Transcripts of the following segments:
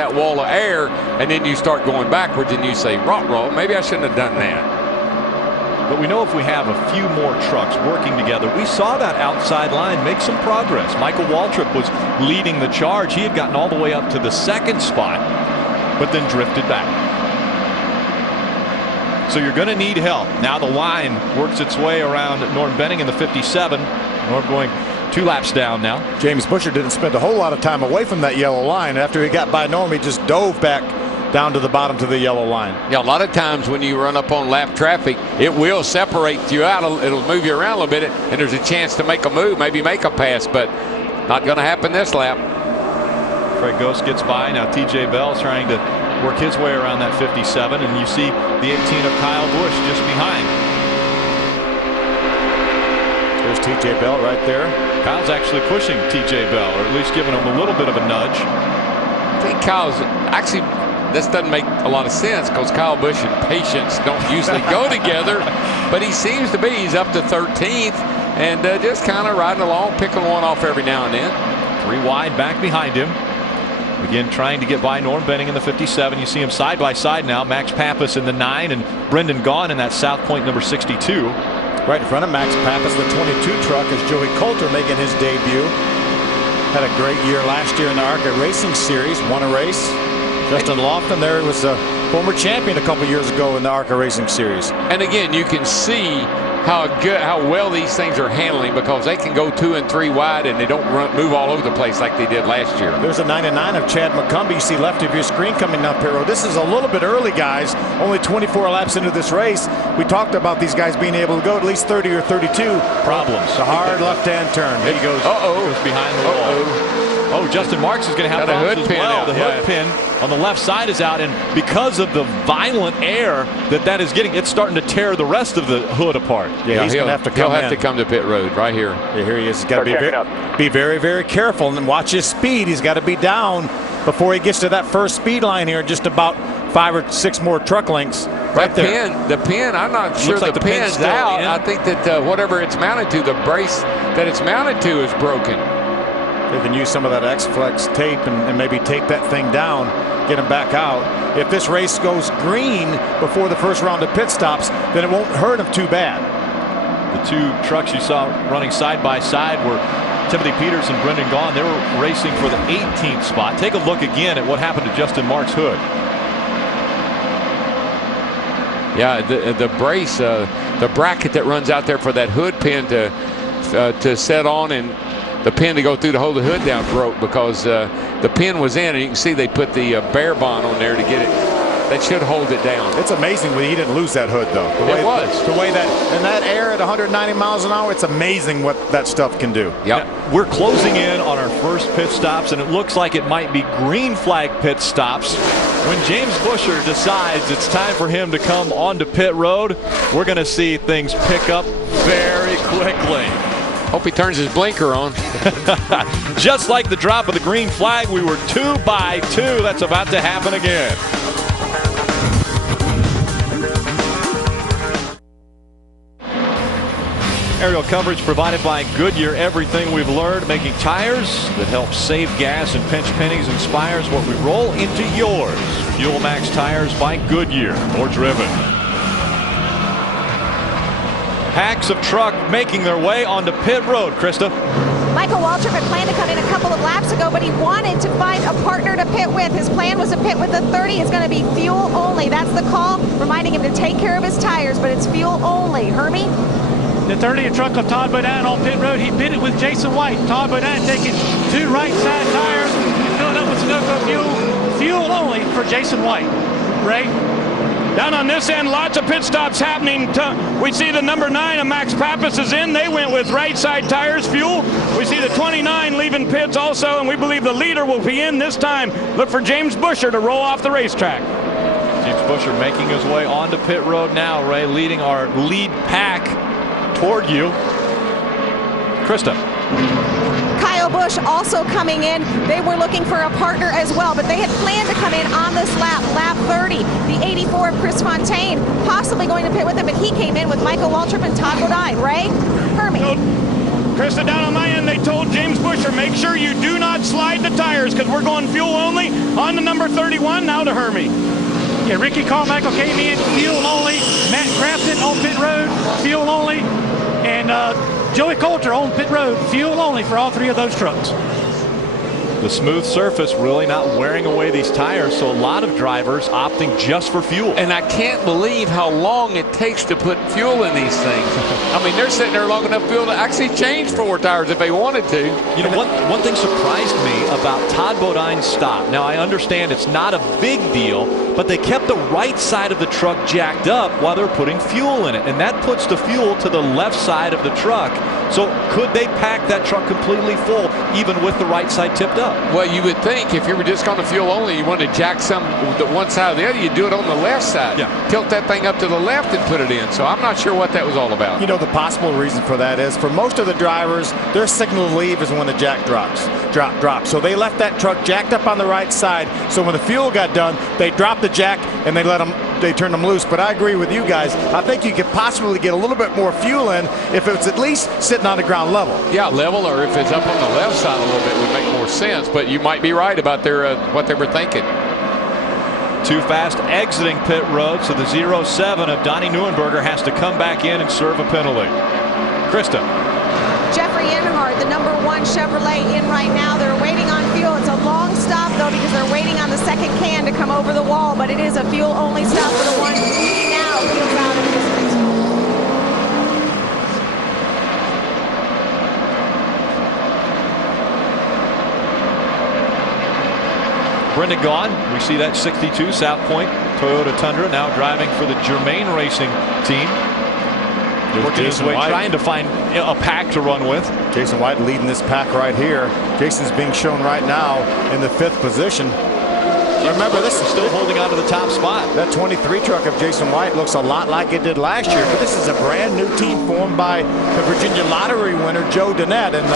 that wall of air, and then you start going backwards and you say, "Raw, maybe I shouldn't have done that." But we know if we have a few more trucks working together, we saw that outside line make some progress. Michael Waltrip was leading the charge. He had gotten all the way up to the 2nd spot, but then drifted back. So you're going to need help. Now the line works its way around Norm Benning in the 57. Norm going 2 laps down now. James Busher didn't spend a whole lot of time away from that yellow line. After he got by Norm, he just dove back down to the bottom to the yellow line. Yeah, a lot of times when you run up on lap traffic, it will separate you out. It'll move you around a little bit, and there's a chance to make a move, maybe make a pass, but not going to happen this lap. Craig Ghost gets by. Now TJ Bell trying to work his way around that 57, and you see the 18 of Kyle Busch just behind. There's TJ Bell right there. Kyle's actually pushing TJ Bell, or at least giving him a little bit of a nudge. I think Kyle's actually, this doesn't make a lot of sense because Kyle Busch and Patience don't usually go together, but he seems to be. He's up to 13th and just kind of riding along, picking one off every now and then. 3 wide back behind him. Again, trying to get by Norm Benning in the 57. You see him side by side now. Max Pappas in the 9 and Brendan Gaughan in that South Point number 62. Right in front of Max Pappas, the 22 truck, is Joey Coulter making his debut. Had a great year last year in the ARCA Racing Series, won a race. Justin Lofton there was a former champion a couple years ago in the ARCA Racing Series. And again, you can see how well these things are handling because they can go 2 and 3 wide and they don't move all over the place like they did last year. There's a 99 of Chad McCumbee. You see left of your screen coming down pit road. This is a little bit early, guys. Only 24 laps into this race. We talked about these guys being able to go at least 30 or 32. Problems. The hard left-hand turn. There he goes. Goes behind the wall. Oh, Justin Marks is going to have problems as well. The hood pin on the left side is out, and because of the violent air that is getting, it's starting to tear the rest of the hood apart. Yeah, he's going to have to come in. He'll have to come to pit road right here. Yeah, here he is. He's got to be very, very careful and watch his speed. He's got to be down before he gets to that first speed line here. Just about 5 or 6 more truck lengths. Right there. The pin, I'm not sure like the pin's out. I think that whatever it's mounted to, the brace that it's mounted to is broken. They can use some of that X-Flex tape and maybe tape that thing down, get him back out. If this race goes green before the first round of pit stops, then it won't hurt him too bad. The 2 trucks you saw running side by side were Timothy Peters and Brendan Gaughan. They were racing for the 18th spot. Take a look again at what happened to Justin Marks' hood. Yeah, the brace, the bracket that runs out there for that hood pin to set on and the pin to go through to hold the hood down broke because the pin was in, and you can see they put the bear bond on there to get it. That should hold it down. It's amazing when he didn't lose that hood, though. It was. The way that, and that air at 190 miles an hour, it's amazing what that stuff can do. Yep. Now, we're closing in on our first pit stops, and it looks like it might be green flag pit stops. When James Busher decides it's time for him to come onto pit road, we're going to see things pick up very quickly. Hope he turns his blinker on. Just like the drop of the green flag, we were 2 by 2. That's about to happen again. Aerial coverage provided by Goodyear. Everything we've learned making tires that help save gas and pinch pennies inspires what we roll into yours. Fuel Max tires by Goodyear. More driven. Packs of truck making their way onto pit road. Krista. Michael Waltrip had planned to come in a couple of laps ago, but he wanted to find a partner to pit with. His plan was to pit with the 30. It's going to be fuel only. That's the call, reminding him to take care of his tires, but it's fuel only. Hermie? The 30 truck of Todd Bodine on pit road. He pitted with Jason White. Todd Bodine taking 2 right side tires and filling up with Sunoco fuel. Fuel only for Jason White. Ray? Down on this end, lots of pit stops happening. We see the number 9 of Max Pappas is in. They went with right side tires, fuel. We see the 29 leaving pits also, and we believe the leader will be in this time. Look for James Busher to roll off the racetrack. James Busher making his way onto pit road now, Ray, leading our lead pack toward you. Krista. Kyle Busch also coming in. They were looking for a partner as well, but they had planned to come in on this lap 30. The 84 of Chris Fontaine possibly going to pit with him, but he came in with Michael Waltrip and Todd Bodine. Ray? Hermie? Krista, down on my end, they told James Busher, make sure you do not slide the tires because we're going fuel only on the number 31 now to Hermie. Yeah, Ricky Carmichael came in, fuel only. Matt Crafton on pit road, fuel only. And Joey Coulter on pit road, fuel only for all three of those trucks. The smooth surface really not wearing away these tires, so a lot of drivers opting just for fuel. And I can't believe how long it takes to put fuel in these things. I mean, they're sitting there long enough fuel to actually change 4 tires if they wanted to. You know, one thing surprised me about Todd Bodine's stop. Now, I understand it's not a big deal, but they kept the right side of the truck jacked up while they're putting fuel in it, and that puts the fuel to the left side of the truck. So could they pack that truck completely full even with the right side tipped up? Well, you would think if you were just going to fuel only, you wanted to jack some the one side or the other, you'd do it on the left side. Yeah. Tilt that thing up to the left and put it in. So I'm not sure what that was all about. You know, the possible reason for that is for most of the drivers, their signal to leave is when the jack drops. So they left that truck jacked up on the right side. So when the fuel got done, they dropped the jack and they turned them loose. But I agree with you guys. I think you could possibly get a little bit more fuel in if it's at least sitting on the ground level. Yeah, level, or if it's up on the left side a little bit would make more sense. But you might be right about their what they were thinking. Too fast exiting pit road, so the 07 of Donnie Neuenberger has to come back in and serve a penalty. Krista. Jeffrey Earnhardt, the number 1 Chevrolet, in right now. They're waiting on fuel. It's a long stop, though, because they're waiting on the second can to come over the wall, but it is a fuel-only stop for the one now. Wheels out of this race. Brendan Gaughan, we see that 62 South Point Toyota Tundra now driving for the Germain Racing team. Working his way, trying to find a pack to run with. Jason White leading this pack right here. Jason's being shown right now in the 5th position. Remember, this is still holding on to the top spot. That 23 truck of Jason White looks a lot like it did last year, but this is a brand new team formed by the Virginia Lottery winner, Joe Donnett, and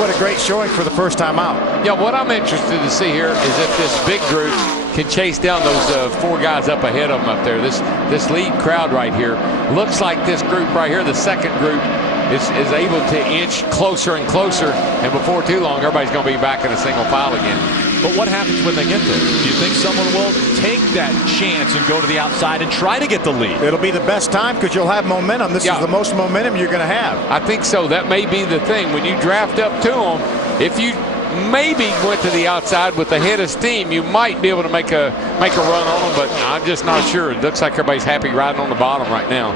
what a great showing for the first time out. Yeah, what I'm interested to see here is if this big group can chase down those 4 guys up ahead of them up there. This lead crowd right here looks like this group right here, the second group, is able to inch closer and closer, and before too long, everybody's going to be back in a single file again. But what happens when they get there? Do you think someone will take that chance and go to the outside and try to get the lead? It'll be the best time because you'll have momentum. This is the most momentum you're going to have. I think so. That may be the thing. When you draft up to them, if you maybe went to the outside with the head of steam, you might be able to make a run on them, but I'm just not sure. It looks like everybody's happy riding on the bottom right now.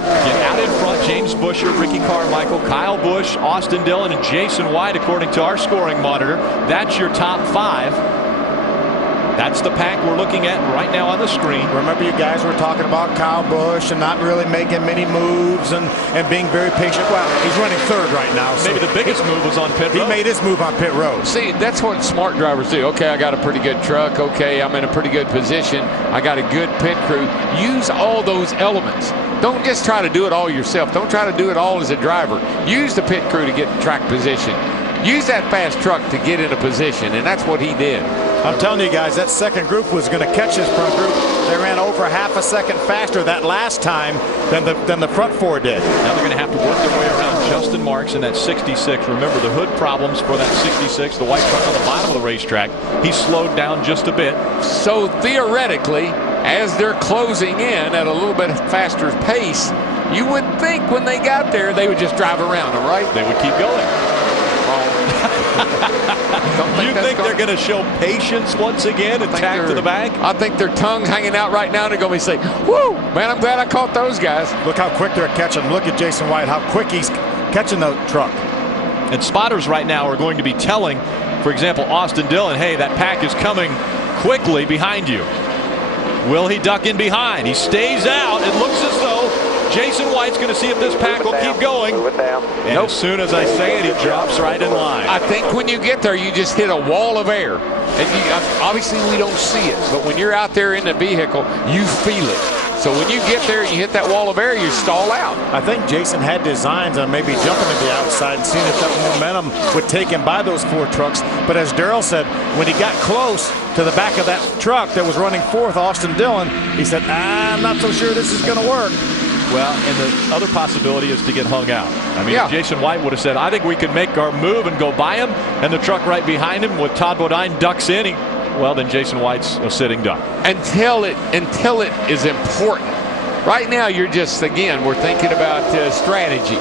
Again, out in front, James Busher, Ricky Carmichael, Kyle Busch, Austin Dillon, and Jason White, according to our scoring monitor. That's your top 5. That's the pack we're looking at right now on the screen. Remember, you guys were talking about Kyle Busch and not really making many moves and being very patient. Well, he's running 3rd right now. So maybe the biggest move was on pit road. He made his move on pit road. See, that's what smart drivers do. Okay, I got a pretty good truck. Okay, I'm in a pretty good position. I got a good pit crew. Use all those elements. Don't just try to do it all yourself. Don't try to do it all as a driver. Use the pit crew to get track position. Use that fast truck to get in a position, and that's what he did. I'm telling you guys, that second group was going to catch this front group. They ran over half a second faster that last time than the front 4 did. Now they're going to have to work their way around Justin Marks in that 66. Remember the hood problems for that 66, the white truck on the bottom of the racetrack. He slowed down just a bit. So theoretically, as they're closing in at a little bit faster pace, you would think when they got there they would just drive around them, right? They would keep going. You think they're going to show patience once again and tack to the back? I think their tongue's hanging out right now. They're going to be saying, "Woo, man, I'm glad I caught those guys." Look how quick they're catching. Look at Jason White, how quick he's catching the truck. And spotters right now are going to be telling, for example, Austin Dillon, hey, that pack is coming quickly behind you. Will he duck in behind? He stays out. It looks as though Jason White's going to see if this pack will keep going. And as soon as I say it, he drops right in line. I think when you get there, you just hit a wall of air. And obviously, we don't see it. But when you're out there in the vehicle, you feel it. So when you get there, you hit that wall of air, you stall out. I think Jason had designs on maybe jumping to the outside and seeing if that momentum would take him by those 4 trucks. But as Darrell said, when he got close to the back of that truck that was running 4th, Austin Dillon, he said, I'm not so sure this is going to work. Well, and the other possibility is to get hung out. I mean, Yeah. if Jason White would have said, I think we can make our move and go by him, and the truck right behind him with Todd Bodine ducks in, well, then Jason White's a sitting duck. Until it is important. Right now, you're just, again, we're thinking about strategy.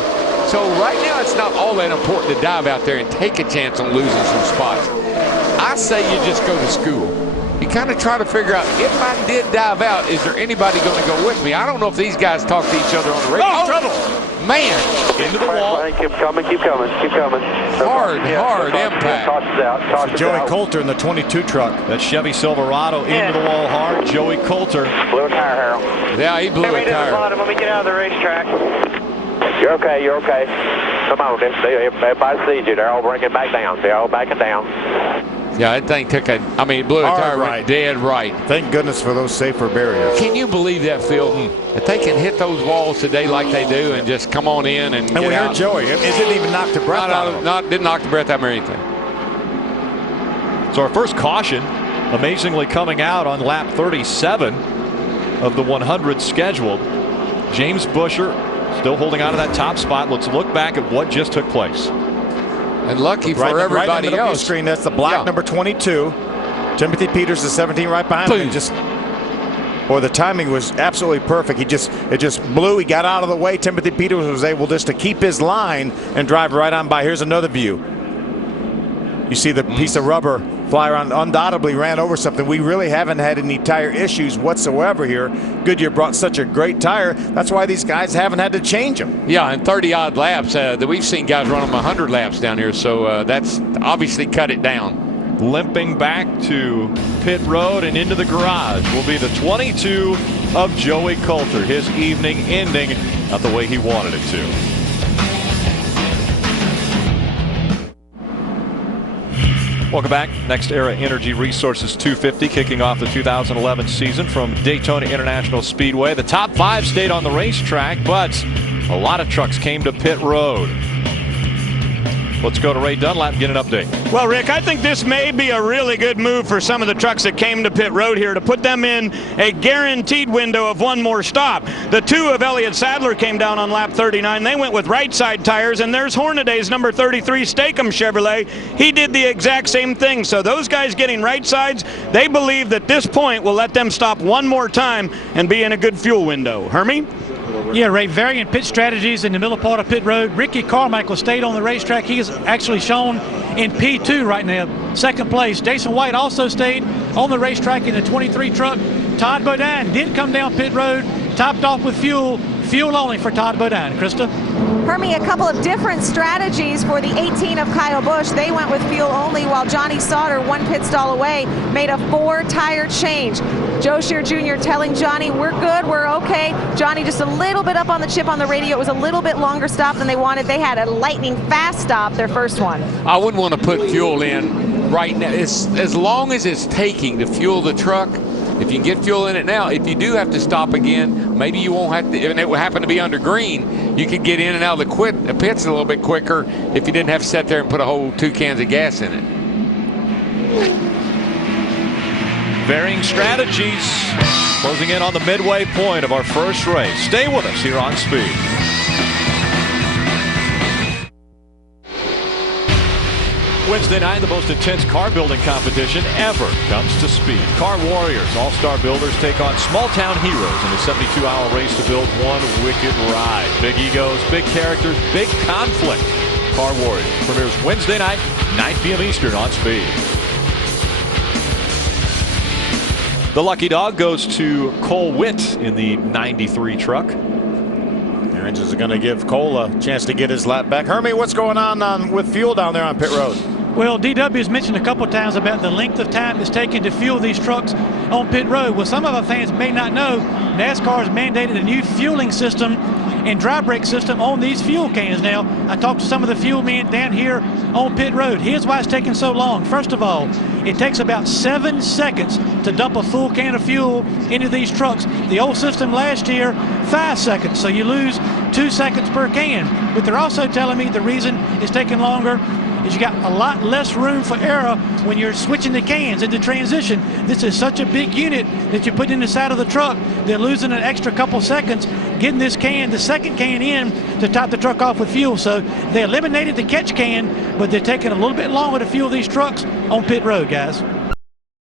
So right now, it's not all that important to dive out there and take a chance on losing some spots. I say you just go to school. You kind of try to figure out, if I did dive out, is there anybody going to go with me? I don't know if these guys talk to each other on the radio. Oh, trouble! Man. Into the wall. Keep coming, keep coming, keep coming. Hard impact. Tosses out, Joey Coulter in the 22 truck. That Chevy Silverado into the wall hard. Joey Coulter. Blew a tire, Harold. Yeah, he blew a tire. Let me get out of the racetrack. You're okay, you're okay. Come on, everybody sees you. They're all bringing it back down. They're all backing down. Yeah, that thing took it blew a tire right, dead right. Thank goodness for those safer barriers. Can you believe that, Phil? If they can hit those walls today like they do and just come on in and we heard Joey. It didn't even knock the breath out of him. Didn't knock the breath out of anything. So our first caution, amazingly coming out on lap 37 of the 100 scheduled. James Busher still holding on to that top spot. Let's look back at what just took place. And lucky for everybody right in the else. Screen, that's the black number 22. Timothy Peters is 17 right behind him. The timing was absolutely perfect. It just blew. He got out of the way. Timothy Peters was able just to keep his line and drive right on by. Here's another view. You see the piece of rubber fly around, undoubtedly ran over something. We really haven't had any tire issues whatsoever here. Goodyear brought such a great tire. That's why these guys haven't had to change them. Yeah, and 30-odd laps. That we've seen guys run them 100 laps down here, so that's obviously cut it down. Limping back to pit road and into the garage will be the 22 of Joey Coulter. His evening ending not the way he wanted it to. Welcome back. NextEra Energy Resources 250 kicking off the 2011 season from Daytona International Speedway. The top 5 stayed on the racetrack, but a lot of trucks came to pit road. Let's go to Ray Dunlap and get an update. Well, Rick, I think this may be a really good move for some of the trucks that came to pit road here to put them in a guaranteed window of one more stop. The 2 of Elliott Sadler came down on lap 39. They went with right side tires, and there's Hornaday's number 33 Stakem Chevrolet. He did the exact same thing. So those guys getting right sides, they believe that this point will let them stop one more time and be in a good fuel window. Hermie? Yeah, Ray, variant pit strategies in the middle part of pit road. Ricky Carmichael stayed on the racetrack. He is actually shown in P2 right now, second place. Jason White also stayed on the racetrack in the 23 truck. Todd Bodine did come down pit road, topped off with fuel only for Todd Bodine. Krista? Hermie, a couple of different strategies for the 18 of Kyle Busch. They went with fuel only, while Johnny Sauter, 1 pit stall away, made a 4-tire change. Joe Scheer Jr. telling Johnny, we're good, we're okay. Johnny just a little bit up on the chip on the radio. It was a little bit longer stop than they wanted. They had a lightning fast stop, their first one. I wouldn't want to put fuel in right now. As long as it's taking to fuel the truck, if you can get fuel in it now, if you do have to stop again, maybe you won't have to, and it would happen to be under green, you could get in and out of the pits a little bit quicker if you didn't have to sit there and put a whole 2 cans of gas in it. Varying strategies. Closing in on the midway point of our first race. Stay with us here on Speed. Wednesday night, the most intense car building competition ever comes to Speed. Car Warriors, all-star builders take on small-town heroes in a 72-hour race to build one wicked ride. Big egos, big characters, big conflict. Car Warriors premieres Wednesday night, 9 p.m. Eastern on Speed. The lucky dog goes to Cole Witt in the 93 truck. Their engines are going to give Cole a chance to get his lap back. Hermie, what's going on with fuel down there on pit road? Well, DW has mentioned a couple times about the length of time it's taken to fuel these trucks on pit road. Well, some of our fans may not know NASCAR has mandated a new fueling system and dry brake system on these fuel cans. Now, I talked to some of the fuel men down here on pit road. Here's why it's taking so long. First of all, it takes about 7 seconds to dump a full can of fuel into these trucks. The old system last year, 5 seconds, so you lose 2 seconds per can. But they're also telling me the reason it's taking longer, is you got a lot less room for error when you're switching the cans into transition. This is such a big unit that you put in the side of the truck. They're losing an extra couple seconds getting this can, the second can in to top the truck off with fuel. So they eliminated the catch can, but they're taking a little bit longer to fuel these trucks on pit road, guys.